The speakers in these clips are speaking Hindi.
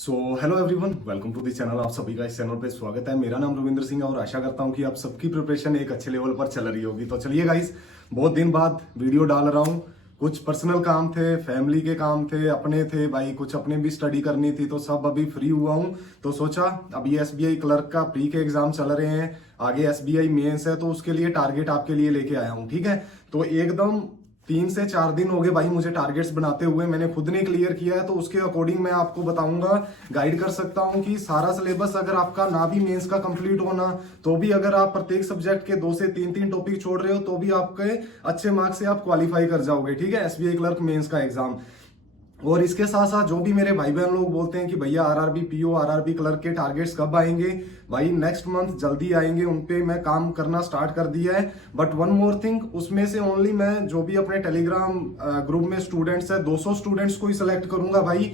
So hello everyone, welcome to the channel. आप सभी का इस चैनल पे स्वागत है। मेरा नाम रविंद्र सिंह है और आशा करता हूं कि आप सबकी प्रिपरेशन एक अच्छे लेवल पर चल रही होगी। तो चलिए गाइस, बहुत दिन बाद वीडियो डाल रहा हूं। कुछ पर्सनल काम थे, फैमिली के काम थे, अपने थे भाई, कुछ अपने भी स्टडी करनी थी, तो सब अभी फ्री हुआ हूं। तो सोचा अभी एसबीआई क्लर्क का प्री के एग्जाम चल रहे हैं, आगे एसबीआई मेंस है, तो उसके लिए टारगेट आपके लिए लेके आया हूं। ठीक है, तो एकदम 3 से 4 दिन हो गए भाई मुझे टारगेट्स बनाते हुए, मैंने खुद ने क्लियर किया है, तो उसके अकॉर्डिंग मैं आपको बताऊंगा, गाइड कर सकता हूं कि सारा सिलेबस अगर आपका ना भी मेंस का कंप्लीट होना, तो भी अगर आप प्रत्येक सब्जेक्ट के 2 से 3 टॉपिक छोड़ रहे हो, तो भी आपके अच्छे मार्क्स से आप क्वालिफाई कर जाओगे। ठीक है, एसबीआई क्लर्क मेंस का एग्जाम। और इसके साथ साथ जो भी मेरे भाई बहन लोग बोलते हैं कि भैया आरआरबी पीओ, आरआरबी क्लर्क के टारगेट्स कब आएंगे, भाई नेक्स्ट मंथ जल्दी आएंगे, उन पे मैं काम करना स्टार्ट कर दिया है। बट वन मोर थिंग, उसमें से ओनली मैं जो भी अपने टेलीग्राम ग्रुप में स्टूडेंट्स है, 200 स्टूडेंट्स को ही सिलेक्ट करूंगा। भाई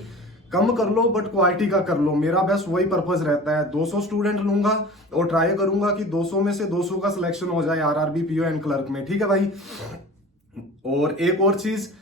कम कर लो बट क्वालिटी का कर लो, मेरा बस वही पर्पज रहता है। 200 स्टूडेंट लूंगा और ट्राई करूंगा कि 200 में से 200 का सिलेक्शन हो जाए आरआरबी पीओ एंड क्लर्क में। ठीक है भाई, और एक और चीज,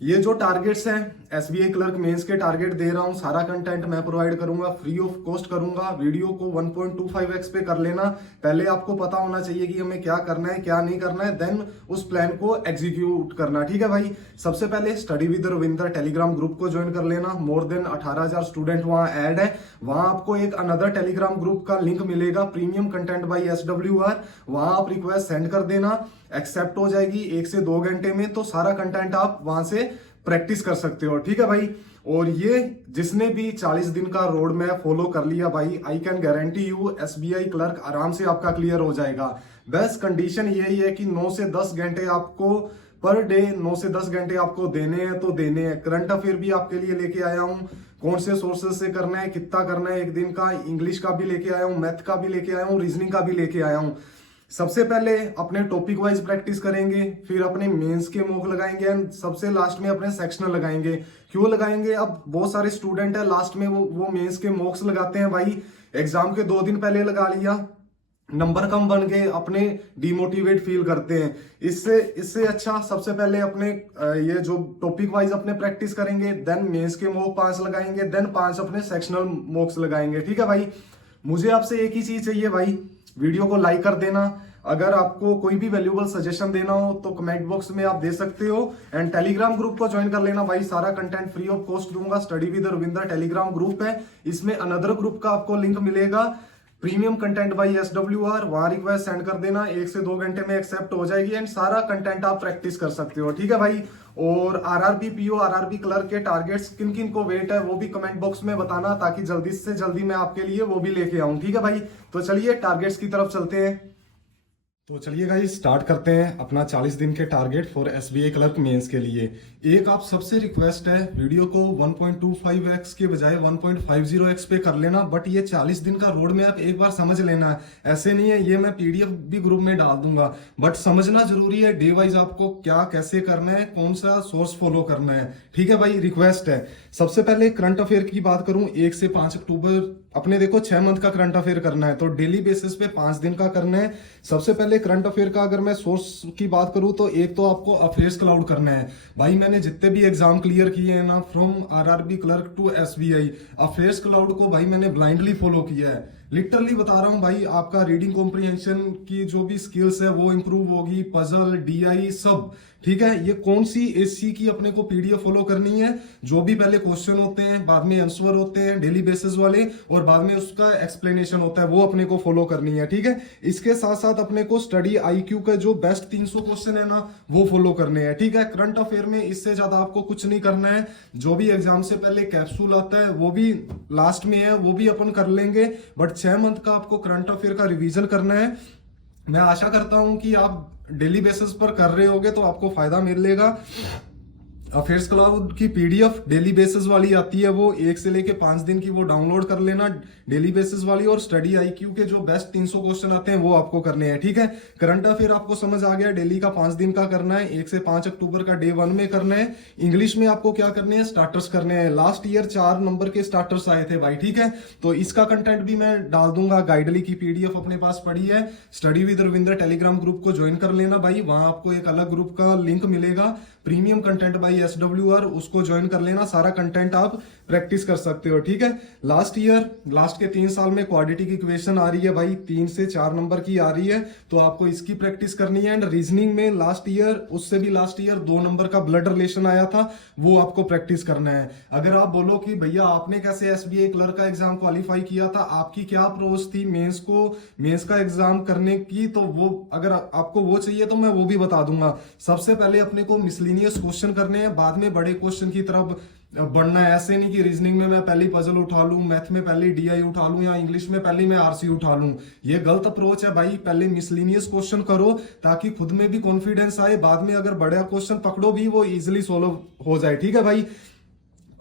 ये जो टारगेट्स हैं एसबीआई क्लर्क मेंस के टारगेट दे रहा हूं, सारा कंटेंट मैं प्रोवाइड करूंगा, फ्री ऑफ कॉस्ट करूंगा। वीडियो को 1.25x पे कर लेना। पहले आपको पता होना चाहिए कि हमें क्या करना है क्या नहीं करना है, देन उस प्लान को एग्जीक्यूट करना। ठीक है भाई, सबसे पहले study with Ravindra Telegram group को ज्वाइन कर लेना। मोर देन 18,000 स्टूडेंट वहां ऐड है। वहां आपको एक अनदर टेलीग्राम ग्रुप का लिंक मिलेगा, प्रीमियम कंटेंट बाई SWR। वहां आप रिक्वेस्ट सेंड कर देना, एक्सेप्ट हो जाएगी 1 से 2 घंटे में, तो सारा कंटेंट आप वहां से प्रैक्टिस कर सकते हो। ठीक है भाई, और ये जिसने भी 40 दिन का रोड मैप फॉलो कर लिया भाई, I can guarantee you SBI clerk आराम से आपका क्लियर हो जाएगा। बेस्ट कंडीशन यही है कि 9 से 10 घंटे आपको पर डे, 9 से 10 घंटे आपको देने हैं तो देने हैं। करंट अफेयर भी आपके लिए लेके आया हूं, कौन से सोर्सेज से करना है, कितना करना है एक दिन का, इंग्लिश का भी लेके आया हूं, मैथ का भी लेके आया हूं, रीजनिंग का भी लेके आया हूं। सबसे पहले अपने टॉपिक वाइज प्रैक्टिस करेंगे, फिर अपने मेंस के मॉक लगाएंगे, एंड सबसे लास्ट में अपने सेक्शनल लगाएंगे। क्यों लगाएंगे, अब बहुत सारे स्टूडेंट है लास्ट में वो मेंस के मॉक्स लगाते हैं भाई, एग्जाम के 2 दिन पहले लगा लिया, नंबर कम बन गए, अपने डिमोटिवेट फील करते हैं। इससे इससे अच्छा सबसे पहले अपने ये जो टॉपिक वाइज अपने प्रैक्टिस करेंगे, देन मेंस के मॉक 5 लगाएंगे, देन 5 अपने सेक्शनल मॉक्स लगाएंगे। ठीक है भाई, मुझे आपसे एक ही चीज चाहिए भाई, वीडियो को लाइक कर देना। अगर आपको कोई भी वैल्यूएबल सजेशन देना हो तो कमेंट बॉक्स में आप दे सकते हो, एंड टेलीग्राम ग्रुप को ज्वाइन कर लेना भाई, सारा कंटेंट फ्री ऑफ कॉस्ट दूंगा। Study with Ravindra Telegram group है, इसमें अनदर ग्रुप का आपको लिंक मिलेगा, प्रीमियम कंटेंट बाई SWR। वहां रिक्वेस्ट सेंड कर देना, 1 से 2 घंटे में एक्सेप्ट हो जाएगी, एंड सारा कंटेंट आप प्रैक्टिस कर सकते हो। ठीक है भाई, और आरआरबी पीओ, आरआरबी क्लर्क के टारगेट्स किन किन को वेट है वो भी कमेंट बॉक्स में बताना, ताकि जल्दी से जल्दी मैं आपके लिए वो भी लेके आऊं। ठीक है भाई, तो चलिए टारगेट्स की तरफ चलते हैं। तो चलिए गाइस, स्टार्ट करते हैं अपना 40 दिन के target for SBI clerk mains के लिए। एक आप सबसे रिक्वेस्ट है, वीडियो को 1.25x के बजाय 1.50x पे कर लेना, बट ये 40 दिन का रोड मैप एक बार समझ लेना है। ऐसे नहीं है, ये मैं पीडीएफ भी ग्रुप में डाल दूंगा, बट समझना जरूरी है डे वाइज आपको क्या कैसे करना है, कौन सा सोर्स फॉलो करना है। ठीक है भाई, रिक्वेस्ट है। सबसे पहले करंट अफेयर की बात करूं, 1 से 5 अक्टूबर अपने देखो 6 मंथ का करंट अफेयर करना है, तो डेली बेसिस पे 5 दिन का करना है। सबसे पहले करंट अफेयर का अगर मैं सोर्स की बात करूं, तो एक तो आपको अफेयर्स क्लाउड करना है भाई। मैंने जितने भी एग्जाम क्लियर किए हैं ना, from RRB clerk to SBI, Affairs Cloud को भाई मैंने ब्लाइंडली फॉलो किया है। लिटरली बता रहा हूं भाई, आपका रीडिंग कॉम्प्रिहेंशन की जो भी स्किल्स है वो इंप्रूव होगी, पजल, डीआई सब। ठीक है, ये कौन सी एससी की अपने को पीडीएफ फॉलो करनी है, जो भी पहले क्वेश्चन होते हैं, बाद में आंसर होते हैं डेली बेसिस वाले, और बाद में उसका एक्सप्लेनेशन होता है, वो अपने को फॉलो करनी है। ठीक है, इसके साथ साथ अपने को स्टडी आईक्यू का जो बेस्ट 300 क्वेश्चन है ना, वो फॉलो करने हैं। ठीक है, करंट अफेयर में इससे ज्यादा आपको कुछ नहीं करना है। जो भी एग्जाम से पहले कैप्सूल आता है वो भी लास्ट में है, वो भी अपन कर लेंगे, बट 6 मंथ का आपको करंट अफेयर का रिवीजन करना है। मैं आशा करता हूं कि आप डेली बेसिस पर कर रहे होगे तो आपको फायदा मिलेगा। अफेयर्स क्लाउड की पीडीएफ डेली बेसिस वाली आती है, वो 1 से लेके 5 दिन की वो डाउनलोड कर लेना डेली बेसिस वाली, और स्टडी आईक्यू के जो बेस्ट 300 क्वेश्चन आते हैं वो आपको करने हैं। ठीक है, करंट अफेयर आपको समझ आ गया, डेली का 5 दिन का करना है, 1 से 5 अक्टूबर का डे 1 में करना है। इंग्लिश में आपको क्या करने हैं, स्टार्टर्स करने हैं। लास्ट ईयर 4 नंबर के स्टार्टर्स आए थे भाई। ठीक है, तो इसका कंटेंट भी मैं डाल दूंगा, गाइडली की पीडीएफ अपने पास पड़ी है। Study with Ravindra Telegram group को ज्वाइन कर लेना भाई, वहां आपको एक अलग ग्रुप का लिंक मिलेगा, प्रीमियम कंटेंट बाई SWR, उसको ज्वाइन कर लेना। सारा कंटेंट आप प्रैक्टिस कर सकते हो। ठीक है, लास्ट के 3 साल में क्वाड्रेटिक इक्वेशन आ रही है भाई, 3 से 4 नंबर की आ रही है, तो आपको इसकी प्रैक्टिस करनी है। एंड रीजनिंग में उससे भी लास्ट ईयर 2 नंबर का ब्लड रिलेशन आया था, वो आपको प्रैक्टिस करना है। अगर आप बोलो कि भैया आपने कैसे एसबीआई क्लर्क का एग्जाम क्वालिफाई किया था, आपकी क्या अप्रोच थी मेंस का एग्जाम करने की, तो वो अगर आपको वो चाहिए तो मैं वो भी बता दूंगा। सबसे पहले अपने को मिसलिनियस क्वेश्चन करने हैं, बाद में बड़े क्वेश्चन की तरफ बढ़ना है। ऐसे नहीं कि रीजनिंग में मैं पहली पजल उठा लूं, मैथ में पहले डीआई उठा लूं, या इंग्लिश में पहले मैं आरसी उठा लूं। ये गलत अप्रोच है भाई। पहले मिसलिनियस क्वेश्चन करो ताकि खुद में भी कॉन्फिडेंस आए, बाद में अगर बड़ा क्वेश्चन पकड़ो भी वो इजिली सोल्व हो जाए। ठीक है भाई,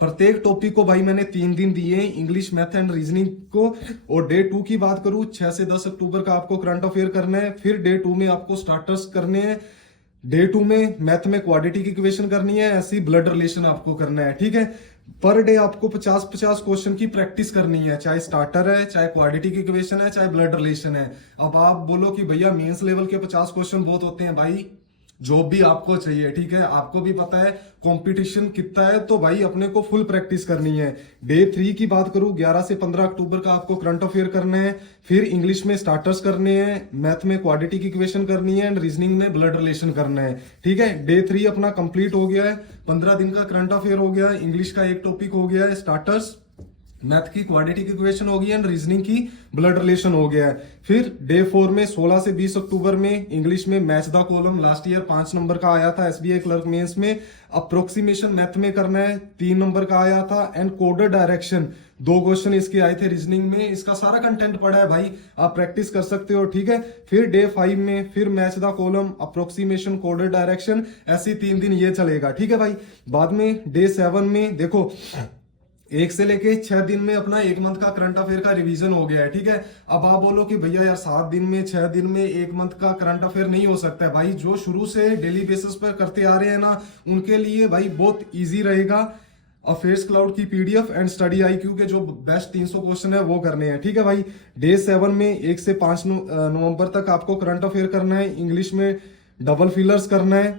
प्रत्येक टॉपिक को भाई मैंने 3 दिन दिए हैं, इंग्लिश, मैथ एंड रीजनिंग को। और डे 2 की बात करूं, 6 से 10 अक्टूबर का आपको करंट अफेयर करना है। फिर डे 2 में आपको स्टार्टर्स करने हैं, डे 2 में मैथ में क्वाड्रेटिक इक्वेशन करनी है, ऐसी ब्लड रिलेशन आपको करना है। ठीक है, पर डे आपको 50-50 क्वेश्चन की प्रैक्टिस करनी है, चाहे स्टार्टर है, चाहे क्वाड्रेटिक इक्वेशन है, चाहे ब्लड रिलेशन है। अब आप बोलो कि भैया मेंस लेवल के 50 क्वेश्चन बहुत होते हैं, भाई जॉब भी आपको चाहिए। ठीक है, आपको भी पता है कंपटीशन कितना है, तो भाई अपने को फुल प्रैक्टिस करनी है। डे 3 की बात करूं, 11 से 15 अक्टूबर का आपको करंट अफेयर करना है। फिर इंग्लिश में स्टार्टर्स करने हैं, मैथ में क्वाड्रेटिक इक्वेशन करनी है, एंड रीजनिंग में ब्लड रिलेशन करना है। ठीक है, डे 3 अपना कंप्लीट हो गया है, 15 दिन का करंट अफेयर हो गया है, इंग्लिश का एक टॉपिक हो गया है स्टार्टर्स, मैथ की क्वाड्रेटिक इक्वेशन हो गई है, एंड रीजनिंग की ब्लड रिलेशन हो गया है। फिर डे 4 में 16 से 20 अक्टूबर में इंग्लिश में match the column, last year 5 number का आया था एसबीआई क्लर्क मेंस में। अप्रोक्सीमेशन मैथ में करना है, 3 नंबर का आया था। एंड कोडर डायरेक्शन 2 क्वेश्चन इसके आए थे रीजनिंग में, इसका सारा कंटेंट पड़ा है भाई, आप प्रैक्टिस कर सकते हो। ठीक है, फिर डे 5 में फिर match the column, approximation, coder direction, ऐसी 3 दिन ये चलेगा। ठीक है भाई, बाद में डे 7 में देखो 1 से लेके 6 दिन में अपना 1 मंथ का करंट अफेयर का रिवीजन हो गया है। ठीक है, अब आप बोलो कि भैया यार 7 दिन में 6 दिन में 1 मंथ का करंट अफेयर नहीं हो सकता है। भाई जो शुरू से डेली बेसिस पर करते आ रहे हैं ना, उनके लिए भाई बहुत इजी रहेगा। अफेयर्स क्लाउड की पीडीएफ एंड स्टडी आईक्यू के जो बेस्ट 300 क्वेश्चन है वो करने हैं। ठीक है भाई, डे 7 में 1 से 5 नवंबर तक आपको करंट अफेयर करना है, इंग्लिश में डबल फिलर्स करना है,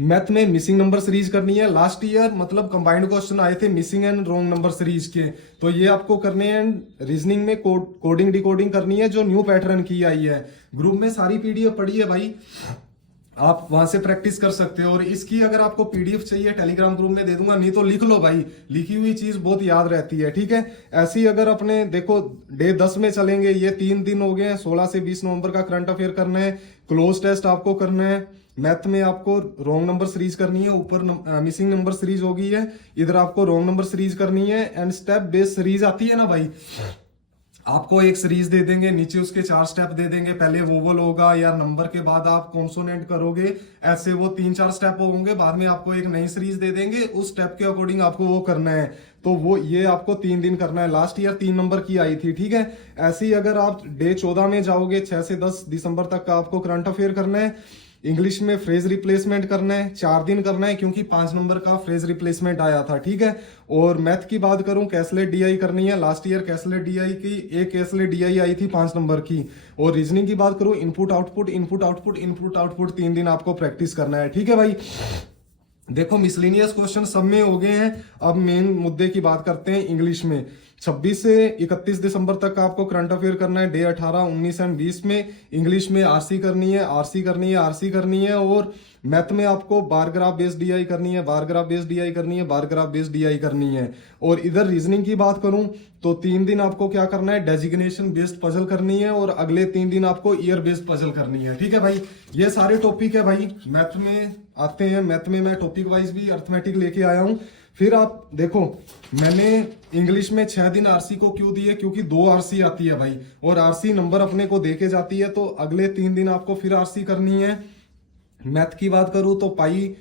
मैथ में मिसिंग नंबर सीरीज करनी है। लास्ट ईयर मतलब कंबाइंड क्वेश्चन आए थे missing and wrong number series के, तो ये आपको करने हैं। रीजनिंग में कोडिंग डिकोडिंग करनी है, जो न्यू पैटर्न की आई है। ग्रुप में सारी पीडीएफ पड़ी है भाई, आप वहां से प्रैक्टिस कर सकते हो। और इसकी अगर आपको पीडीएफ चाहिए टेलीग्राम ग्रुप में दे दूंगा, नहीं तो लिख लो भाई, लिखी हुई चीज बहुत याद रहती है। ठीक है, ऐसे ही अगर अपने देखो डे 10 में चलेंगे, ये 3 दिन हो गए हैं, 16 से 20 नवंबर का करंट अफेयर करना है, क्लोज टेस्ट आपको करना है, मैथ में आपको रॉन्ग नंबर सीरीज करनी है, ऊपर मिसिंग नंबर सीरीज हो गई है, इधर आपको रॉन्ग नंबर सीरीज करनी है। एंड स्टेप बेस्ड सीरीज आती है ना भाई, आपको एक सीरीज दे देंगे, नीचे उसके 4 स्टेप दे देंगे, पहले वोवल होगा या नंबर के बाद आप कॉन्सोनेंट करोगे, ऐसे वो 3-4 स्टेप होंगे, बाद में आपको एक नई सीरीज दे देंगे, उस स्टेप के अकॉर्डिंग आपको वो करना है। तो वो ये आपको 3 दिन करना है, लास्ट ईयर 3 नंबर की आई थी। ठीक है, ऐसे ही अगर आप डे 14 में जाओगे, 6 से 10 दिसंबर तक का आपको करंट अफेयर करना है, इंग्लिश में फ्रेज रिप्लेसमेंट करना है, 4 दिन करना है, क्योंकि 5 नंबर का फ्रेज रिप्लेसमेंट आया था। ठीक है, और मैथ की बात करूं, कैसलेट डीआई करनी है, लास्ट ईयर कैसलेट डीआई की एक कैसलेट डीआई आई थी 5 नंबर की। और रीजनिंग की बात करूं, input output input output input output 3 दिन आपको प्रैक्टिस करना है। ठीक है भाई, देखो मिसलिनियस क्वेश्चन सब में हो गए हैं, अब मेन मुद्दे की बात करते हैं। इंग्लिश में 26 से 31 दिसंबर तक आपको करंट अफेयर करना है, डे 18, 19 एंड 20 में इंग्लिश में आरसी करनी है, आरसी करनी है, आरसी करनी है। और मैथ में आपको बार ग्राफ बेस्ड डीआई करनी है, बार ग्राफ बेस्ड डीआई करनी है, बार ग्राफ बेस्ड डीआई करनी है। और इधर रीजनिंग की बात करूं तो 3 दिन आपको क्या करना है, डेजिग्नेशन बेस्ड पजल करनी है, और अगले 3 दिन आपको ईयर बेस्ड पजल करनी है। ठीक है भाई, ये सारे टॉपिक है भाई, मैथ में आते हैं। मैथ में मैं टॉपिक वाइज भी अर्थमेटिक लेके आया हूं। फिर आप देखो, मैंने इंग्लिश में 6 दिन आरसी को क्यों दिए, क्योंकि 2 आरसी आती है भाई, और आरसी नंबर अपने को देके जाती है, तो अगले 3 दिन आपको फिर आरसी करनी है। मैथ की बात करूं तो पाई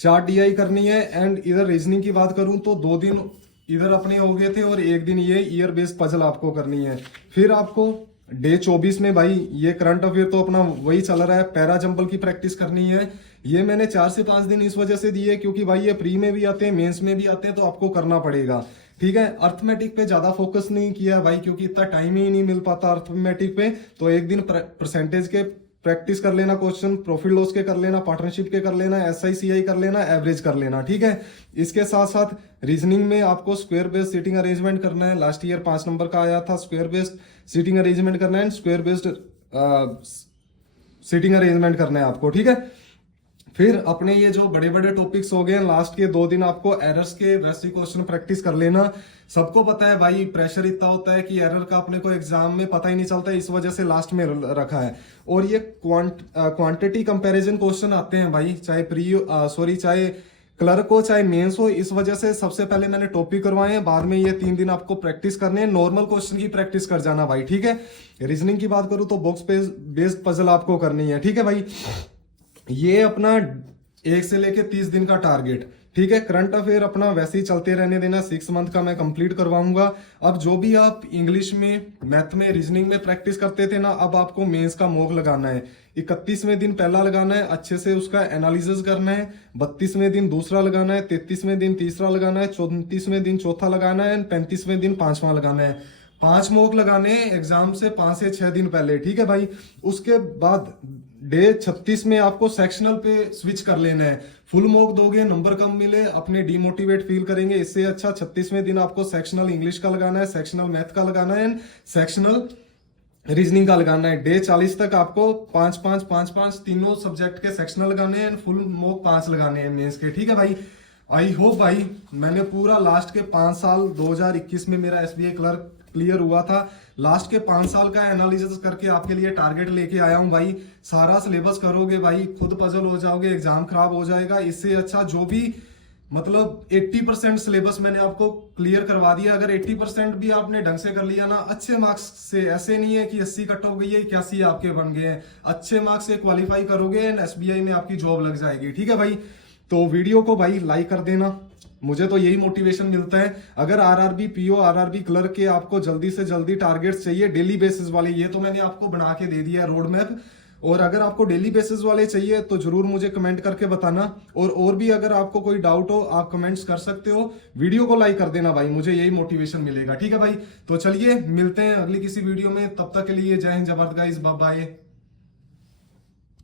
4 डीआई करनी है। एंड इधर रीजनिंग की बात करूं तो 2 दिन इधर अपने हो गए थे, और 1 दिन ये ईयर बेस्ड पजल आपको करनी है। फिर आपको डे 24 में भाई ये करंट अफेयर तो अपना वही चल रहा है, पैरा जंपल की प्रैक्टिस करनी है। ये मैंने 4 से 5 दिन इस वजह से दिए क्योंकि भाई ये प्री में भी आते हैं, मेंस में भी आते हैं, तो आपको करना पड़ेगा। ठीक है, अर्थमेटिक पे ज्यादा फोकस नहीं किया भाई, क्योंकि इतना टाइम ही नहीं मिल पाता अर्थमेटिक पे, तो 1 दिन परसेंटेज के प्रैक्टिस कर लेना, क्वेश्चन प्रॉफिट लॉस के कर लेना, पार्टनरशिप के कर लेना, SICI कर लेना, एवरेज कर लेना, ठीक है। इसके साथ साथ रीजनिंग में आपको स्क्वायर बेस्ड सीटिंग अरेंजमेंट करना है। लास्ट ईयर 5 नंबर का आया था, स्क्वायर बेस्ड सीटिंग अरेंजमेंट करना है, स्क्वायर बेस्ड सीटिंग अरेंजमेंट करना है आपको, ठीक है। फिर अपने ये जो बड़े बड़े टॉपिक्स हो गए, लास्ट के 2 दिन आपको एरर्स के वैसे क्वेश्चन प्रैक्टिस कर लेना। सबको पता है भाई, प्रेशर इतना होता है कि एरर का अपने को एग्जाम में पता ही नहीं चलता, इस वजह से लास्ट में रखा है। और ये क्वांटिटी कंपैरिजन क्वेश्चन आते हैं भाई, चाहे क्लर्क हो चाहे मेंस हो, इस वजह से सबसे पहले मैंने टॉपिक करवाए हैं, बाद में ये 3 दिन आपको प्रैक्टिस करने हैं। नॉर्मल क्वेश्चन की प्रैक्टिस कर जाना भाई, ठीक है। रीजनिंग की बात करूं तो बॉक्स बेस्ड पजल आपको करनी है, ठीक है भाई। ये अपना 1 से लेके 30 दिन का टारगेट, ठीक है। करंट अफेयर अपना वैसे ही चलते रहने देना, 6 मंथ का मैं कंप्लीट करवाऊंगा। अब जो भी आप इंग्लिश में, मैथ में, रीजनिंग में प्रैक्टिस करते थे ना, अब आपको मेंस का मॉक लगाना है। 31वें दिन पहला लगाना है, अच्छे से उसका एनालिसिस करना है। 32वें दिन दूसरा लगाना है, 33वें दिन तीसरा लगाना है, 34वें दिन चौथा लगाना है, 35वें दिन 5वां लगाना है। 5 मॉक लगाने एग्जाम से 5 से 6 दिन पहले, ठीक है भाई। उसके बाद डे 36 में आपको सेक्शनल पे स्विच कर लेना है। फुल मॉक दोगे, नंबर कम मिले, अपने डिमोटिवेट फील करेंगे। इससे अच्छा 36वें दिन आपको सेक्शनल इंग्लिश का लगाना है, सेक्शनल मैथ का लगाना है, सेक्शनल रीजनिंग का लगाना है। डे 40 तक आपको 5-5-5-5 तीनों सब्जेक्ट के सेक्शनल लगाने हैं, फुल मॉक 5 लगाने हैं मेंस के, ठीक है भाई। आई होप भाई, मैंने पूरा लास्ट के 5 साल 2021 में मेरा SBI क्लर्क क्लियर हुआ था, लास्ट के 5 साल का एनालिसिस करके आपके लिए टारगेट लेके आया हूं भाई। सारा सिलेबस करोगे भाई, खुद पजल हो जाओगे, एग्जाम खराब हो जाएगा। इससे अच्छा जो भी मतलब 80% सिलेबस मैंने आपको क्लियर करवा दिया। अगर 80% भी आपने ढंग से कर लिया ना, अच्छे मार्क्स से, ऐसे नहीं है कि 80 कट हो गई है, 81 आपके बन गए हैं, अच्छे मार्क्स से क्वालिफाई करोगे एंड SBI में आपकी जॉब लग जाएगी, ठीक है भाई। तो वीडियो को भाई लाइक कर देना, मुझे तो यही मोटिवेशन मिलता है। अगर RRB PO RRB क्लर्क के आपको जल्दी से जल्दी टारगेट्स चाहिए डेली बेसिस वाले, ये तो मैंने आपको बना के दे दिया रोड मैप। और अगर आपको डेली बेसिस वाले चाहिए तो जरूर मुझे कमेंट करके बताना। और भी अगर आपको कोई डाउट हो आप कमेंट्स कर सकते हो। वीडियो को लाइक कर देना भाई, मुझे यही मोटिवेशन मिलेगा, ठीक है भाई। तो चलिए मिलते हैं अगली किसी वीडियो में, तब तक के लिए जय हिंद, जय भारत गाइस, बाय बाय।